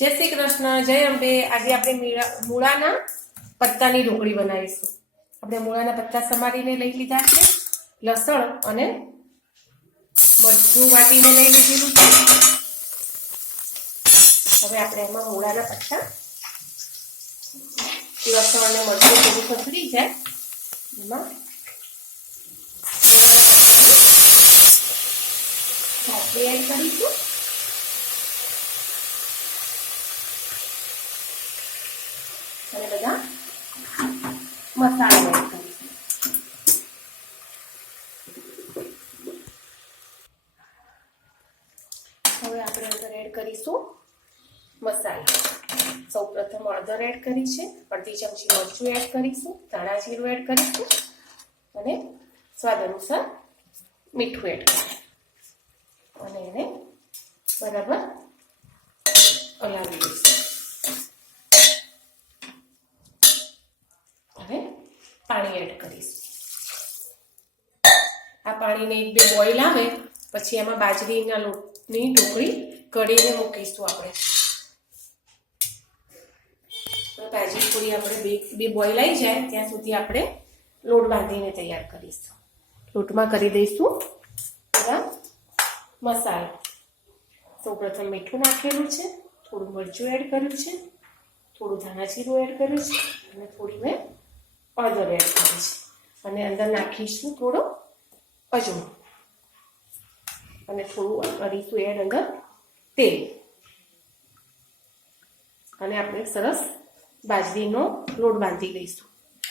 જય શ્રી કૃષ્ણ, જય અંબે. આજે આપણે મૂળાના પત્તાની ઢોકળી બનાવીશું. આપણે મૂળાના પત્તા સમારીને લઈ લીધા છે, લસણ અને મરચું વાટીને લઈ લીધેલું છે. હવે આપણે એમાં મૂળાના પત્તા લસણ અને મરચું થોડું ખસરી જાય, એમાં એડ કરીશું. અને બધા મસાલા એડ કરીશું. હવે આપણે અંદર એડ કરીશું મસાલા. સૌ પ્રથમ અડધર એડ કરી છે, અડધી ચમચી મરચું એડ કરીશું, ધાણા જીરું એડ કરીશું અને સ્વાદ અનુસાર મીઠું એડ કરીશું. અને એને બરાબર હલાવી દઈશું હવે પાણી એડ કરીશું. આ પાણીને એક બે બોઇલ આવે, પછી એમાં બાજરીના લોટની ઢોકળી કઢીને મૂકીશું આપણે. બાજરી થોડી આપણે બે બે બોઇલ આવી જાય, ત્યાં સુધી આપણે લોટ બાંધીને તૈયાર કરીશું. લોટમાં કરી દઈશું બધા મસાલા. સૌ પ્રથમ મીઠું નાખેલું છે, થોડું મરચું એડ કર્યું છે, થોડું ધાણા જીરું એડ કર્યું છે, અને થોડી મેં હળદર એડ કરીશ અને અંદર નાખીશું થોડો અજમો. અને થોડું કરીશું એડ અંદર તેલ. અને આપણે સરસ બાજરીનો લોટ બાંધી લઈશું.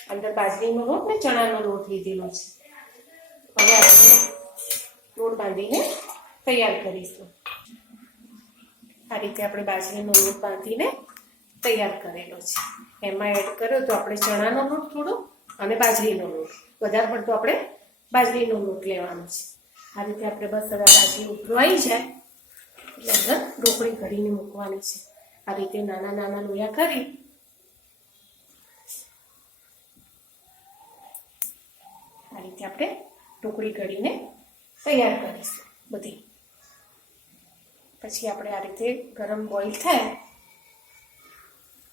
અંદર બાજરીનો લોટ ને ચણાનો લોટ લીધેલો છે. હવે આપણે લોટ બાંધીને તૈયાર કરીશું. આ રીતે આપણે બાજરીનો લોટ બાંધીને તૈયાર કરેલો છે. એમાં એડ કર્યો તો આપણે ચણાનો લોટ થોડો અને બાજરીનો લોટ. વધારે પડતો આપણે બાજરીનો લોટ લેવાનો છે. આ રીતે આપણે બસ હવે બાજરી ઉભરો આવી જાય. એટલે અંદર ઢોકળી ઘડીને મૂકવાની છે. આ રીતે નાના નાના લોયા કરી આ રીતે આપણે ઢોકળી ઘડીને તૈયાર કરીશું બધી. પછી આપણે આ રીતે ગરમ બોઇલ થાય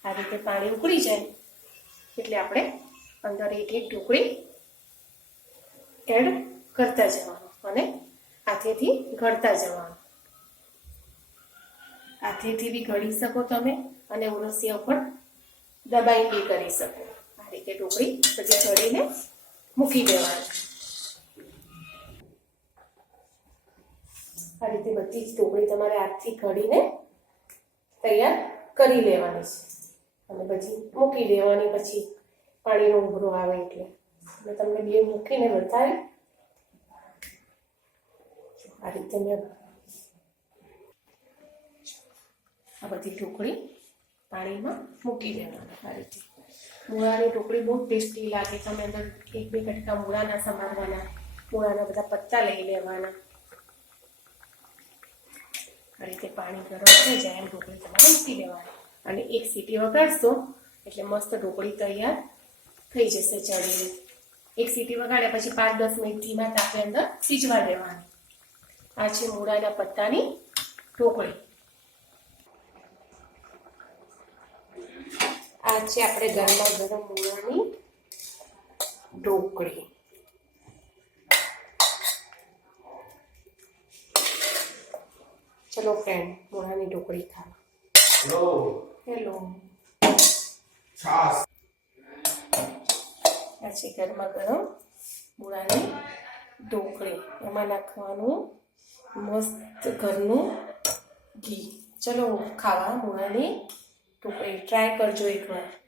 આ રીતે પાણી ઉકળી જાય. એટલે આપણે અંદર એક એક ટુકડી એડ કરતા જવાનું અને હાથેથી ઘડતા જવાનું. હાથેથી બી ઘડી શકો તમે અને ઉરસિયા ઉપર દબાઈ બી કરી શકો. આ રીતે ટુકડી પછી ઘડીને મૂકી દેવાની. આ રીતે બધી જ ટુકડી તમારે હાથથી ઘડીને તૈયાર કરી લેવાની છે. અને પછી મૂકી દેવાની, પછી પાણીનો ઉભરો આવે એટલે. મેં તમને બે મૂકીને બતાવી. આ રીતે મેં આ બધી ઢોકળી પાણીમાં મૂકી દેવાની આ રીતે. મૂળાની ઢોકળી બહુ ટેસ્ટી લાગે. તમે અંદર એક બે કટકા મૂળાના સમારવાના, મૂળાના બધા પત્તા લઈ લેવાના. આ રીતે પાણી ગરમ થઈ જાય એમ ઢોકળી તમારે મૂકી દેવાની. અને એક સીટી વગાડશો એટલે મસ્ત ઢોકળી તૈયાર થઈ જશે ચડીને એક સીટી વગાડ્યા પછી પાંચ દસ મિનિટ ધીમા તાપે અંદર સીજવા દેવાની. આ છે મૂળાના પત્તાની ઢોકળી. આ છે આપણે ગરમા ગરમ મૂળાની ઢોકળી. ચલો ફ્રેન્ડ મૂળાની ઢોકળી ખાવા. હેલો. છાસ. પછી ગરમા ગરમ મૂળાની ઢોકળી. એમાં નાખવાનું મસ્ત ઘરનું ઘી. ચલો ખાવા મૂળાની ઢોકળી. ટ્રાય કરજો એકવાર.